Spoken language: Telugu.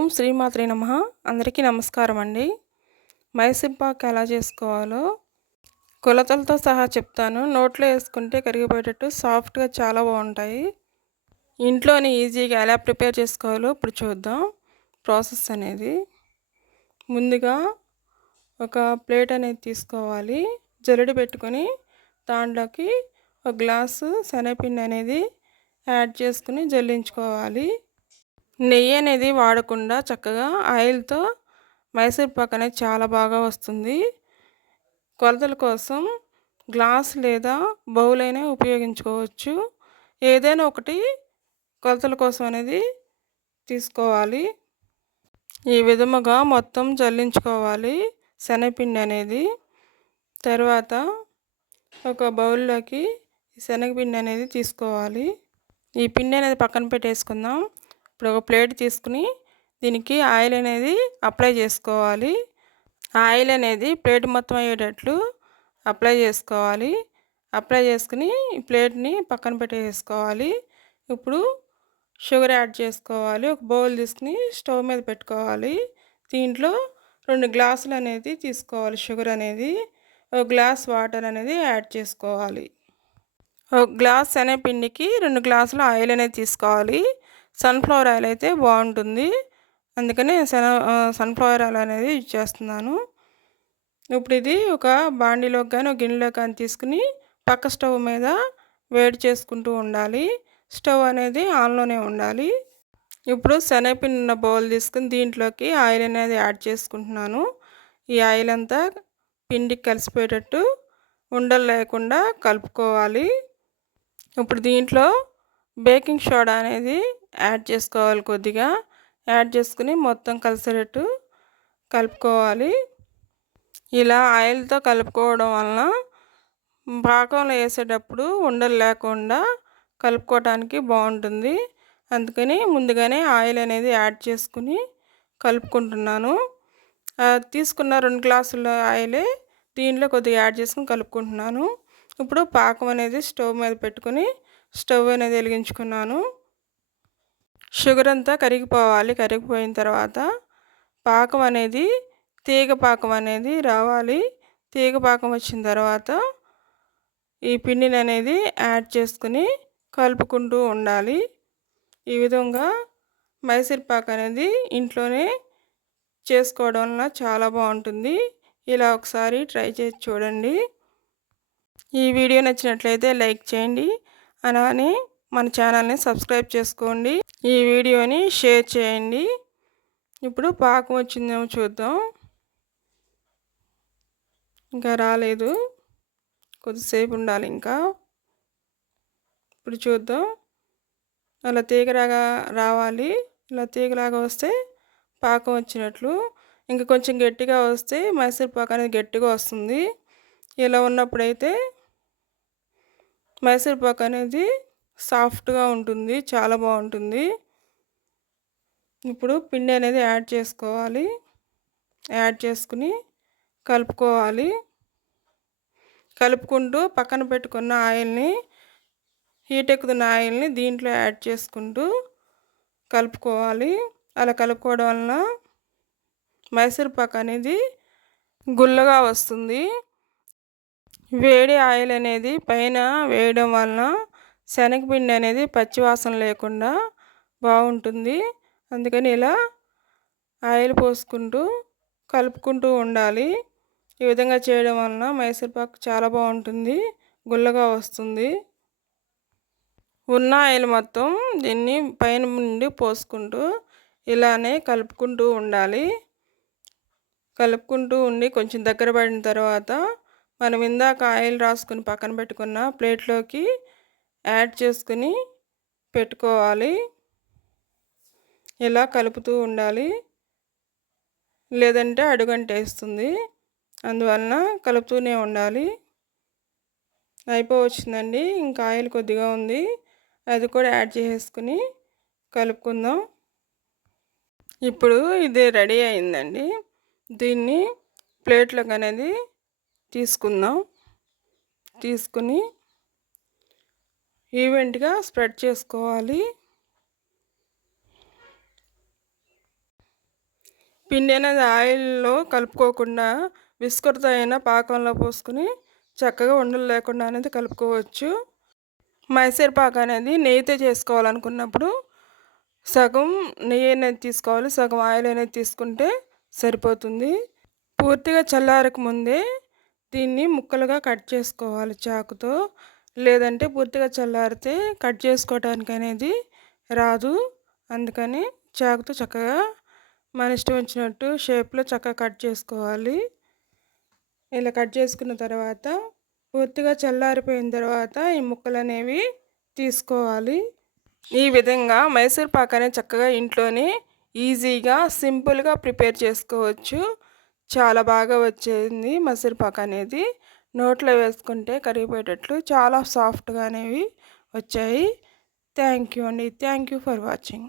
ఓం శ్రీమాత్రి నమ. అందరికీ నమస్కారం అండి. మైసూర్పాక్ ఎలా చేసుకోవాలో కొలతలతో సహా చెప్తాను. నోట్లో వేసుకుంటే కరిగిపోయేటట్టు సాఫ్ట్గా చాలా బాగుంటాయి. ఇంట్లోనే ఈజీగా ఎలా ప్రిపేర్ చేసుకోవాలో ఇప్పుడు చూద్దాం. ప్రాసెస్ అనేది ముందుగా ఒక ప్లేట్ అనేది తీసుకోవాలి. జల్లెడ పెట్టుకొని దాంట్లోకి ఒక గ్లాసు శనగపిండి అనేది యాడ్ చేసుకుని జల్లించుకోవాలి. నెయ్యి అనేది వాడకుండా చక్కగా ఆయిల్తో మైసూర్ పాక్ అనేది చాలా బాగా వస్తుంది. కొలతల కోసం గ్లాస్ లేదా బౌల్ అయినా ఉపయోగించుకోవచ్చు. ఏదైనా ఒకటి కొలతల కోసం అనేది తీసుకోవాలి. ఈ విధముగా మొత్తం జల్లించుకోవాలి శనగపిండి అనేది. తర్వాత ఒక బౌల్లోకి శనగపిండి అనేది తీసుకోవాలి. ఈ పిండి అనేది పక్కన పెట్టేసుకుందాం. ఇప్పుడు ఒక ప్లేట్ తీసుకుని దీనికి ఆయిల్ అనేది అప్లై చేసుకోవాలి. ఆయిల్ అనేది ప్లేట్ మొత్తం అయ్యేటట్లు అప్లై చేసుకోవాలి. అప్లై చేసుకుని ప్లేట్ని పక్కన పెట్టేసుకోవాలి. ఇప్పుడు షుగర్ యాడ్ చేసుకోవాలి. ఒక బౌల్ తీసుకుని స్టవ్ మీద పెట్టుకోవాలి. దీంట్లో రెండు గ్లాసులు అనేది తీసుకోవాలి షుగర్ అనేది. ఒక గ్లాస్ వాటర్ అనేది యాడ్ చేసుకోవాలి. ఒక గ్లాస్ శనగపిండికి రెండు గ్లాసులు ఆయిల్ అనేది తీసుకోవాలి. సన్ఫ్లవర్ ఆయిల్ అయితే బాగుంటుంది. అందుకని సన్ సన్ఫ్లవర్ ఆయిల్ అనేది యూజ్ చేస్తున్నాను. ఇప్పుడు ఇది ఒక బాండీలోకి కానీ ఒక గిన్నెలోకి కానీ తీసుకుని పక్క స్టవ్ మీద వేడి చేసుకుంటూ ఉండాలి. స్టవ్ అనేది ఆన్లోనే ఉండాలి. ఇప్పుడు శనగపిండి ఉన్న బౌల్ తీసుకుని దీంట్లోకి ఆయిల్ అనేది యాడ్ చేసుకుంటున్నాను. ఈ ఆయిల్ అంతా పిండికి కలిసిపోయేటట్టు ఉండలు లేకుండా కలుపుకోవాలి. ఇప్పుడు దీంట్లో బేకింగ్ సోడా అనేది యాడ్ చేసుకోవాలి కొద్దిగా. యాడ్ చేసుకుని మొత్తం కలిసేటట్టు కలుపుకోవాలి. ఇలా ఆయిల్తో కలుపుకోవడం వలన పాకంలో వేసేటప్పుడు ఉండలు లేకుండా కలుపుకోవటానికి బాగుంటుంది. అందుకని ముందుగానే ఆయిల్ అనేది యాడ్ చేసుకుని కలుపుకుంటున్నాను. తీసుకున్న రెండు గ్లాసుల ఆయిలే దీంట్లో కొద్దిగా యాడ్ చేసుకుని కలుపుకుంటున్నాను. ఇప్పుడు పాకం అనేది స్టవ్ మీద పెట్టుకుని స్టవ్ అనేది వెలిగించుకున్నాను. షుగర్ అంతా కరిగిపోవాలి. కరిగిపోయిన తర్వాత పాకం అనేది తీగ పాకం అనేది రావాలి. తీగ పాకం వచ్చిన తర్వాత ఈ పిండిని అనేది యాడ్ చేసుకుని కలుపుకుంటూ ఉండాలి. ఈ విధంగా మైసూర్ పాక్ అనేది ఇంట్లోనే చేసుకోవడం వల్ల చాలా బాగుంటుంది. ఇలా ఒకసారి ట్రై చేసి చూడండి. ఈ వీడియో నచ్చినట్లయితే లైక్ చేయండి. అలానే మన ఛానల్ని సబ్స్క్రైబ్ చేసుకోండి. ఈ వీడియోని షేర్ చేయండి. ఇప్పుడు పాకం వచ్చిందేమో చూద్దాం. ఇంకా రాలేదు. కొద్దిసేపు ఉండాలి ఇంకా. ఇప్పుడు చూద్దాం. అలా తీగలాగా రావాలి. ఇలా తీగలాగా వస్తే పాకం వచ్చినట్లు. ఇంకా కొంచెం గట్టిగా వస్తే మైసూర్ పాక అనేది గట్టిగా వస్తుంది. ఇలా ఉన్నప్పుడైతే మైసూర్ పాక్ అనేది సాఫ్ట్గా ఉంటుంది చాలా బాగుంటుంది. ఇప్పుడు పిండి అనేది యాడ్ చేసుకోవాలి. యాడ్ చేసుకుని కలుపుకోవాలి. కలుపుకుంటూ పక్కన పెట్టుకున్న ఆయిల్ని హీట్ ఎక్కుతున్న ఆయిల్ని దీంట్లో యాడ్ చేసుకుంటూ కలుపుకోవాలి. అలా కలుపుకోవడం వలన మైసూర్ పాక్ అనేది గుల్లగా వస్తుంది. వేడి ఆయిల్ అనేది పైన వేయడం వలన శనగపిండి అనేది పచ్చివాసన లేకుండా బాగుంటుంది. అందుకని ఇలా ఆయిల్ పోసుకుంటూ కలుపుకుంటూ ఉండాలి. ఈ విధంగా చేయడం వలన మైసూర్పాకు చాలా బాగుంటుంది. గుల్లగా వస్తుంది. ఉన్న ఆయిల్ మొత్తం దీన్ని పైన నుండి పోసుకుంటూ ఇలానే కలుపుకుంటూ ఉండాలి. కలుపుకుంటూ ఉండి కొంచెం దగ్గర పడిన తర్వాత మనం ఇందాక ఆయిల్ రాసుకుని పక్కన పెట్టుకున్న ప్లేట్లోకి యాడ్ చేసుకుని పెట్టుకోవాలి. ఇలా కలుపుతూ ఉండాలి. లేదంటే అడుగంటేస్తుంది అందువలన కలుపుతూనే ఉండాలి. అయిపోవచ్చిందండి. ఇంకా ఆయిల్ కొద్దిగా ఉంది. అది కూడా యాడ్ చేసుకుని కలుపుకుందాం. ఇప్పుడు ఇది రెడీ అయిందండి. దీన్ని ప్లేట్లోకి అనేది తీసుకుందాం. తీసుకుని ఈవెంట్గా స్ప్రెడ్ చేసుకోవాలి. పిండి అనేది ఆయిల్లో కలుపుకోకుండా విస్కర్తో అయిన పాకంలో పోసుకుని చక్కగా ఉండలు లేకుండా అనేది కలుపుకోవచ్చు. మైసూర్ పాక్ అనేది నెయ్యితో చేసుకోవాలనుకున్నప్పుడు సగం నెయ్యి అనేది తీసుకోవాలి సగం ఆయిల్ అనేది తీసుకుంటే సరిపోతుంది. పూర్తిగా చల్లారక ముందే దీన్ని ముక్కలుగా కట్ చేసుకోవాలి చాకుతో. లేదంటే పూర్తిగా చల్లారితే కట్ చేసుకోవటానికి అనేది రాదు. అందుకని చాకుతో చక్కగా మన ఇష్టం వచ్చినట్టు షేప్లో చక్కగా కట్ చేసుకోవాలి. ఇలా కట్ చేసుకున్న తర్వాత పూర్తిగా చల్లారిపోయిన తర్వాత ఈ ముక్కలు అనేవి తీసుకోవాలి. ఈ విధంగా మైసూర్ పాక్ అనేది చక్కగా ఇంట్లోనే ఈజీగా సింపుల్గా ప్రిపేర్ చేసుకోవచ్చు. చాలా బాగా వచ్చేది మైసూర్ పాక్ అనేది నోట్లో వేసుకుంటే కరిగిపోయేటట్లు చాలా సాఫ్ట్గా అనేవి వచ్చాయి. థ్యాంక్ యూ అండి. Thank you for watching.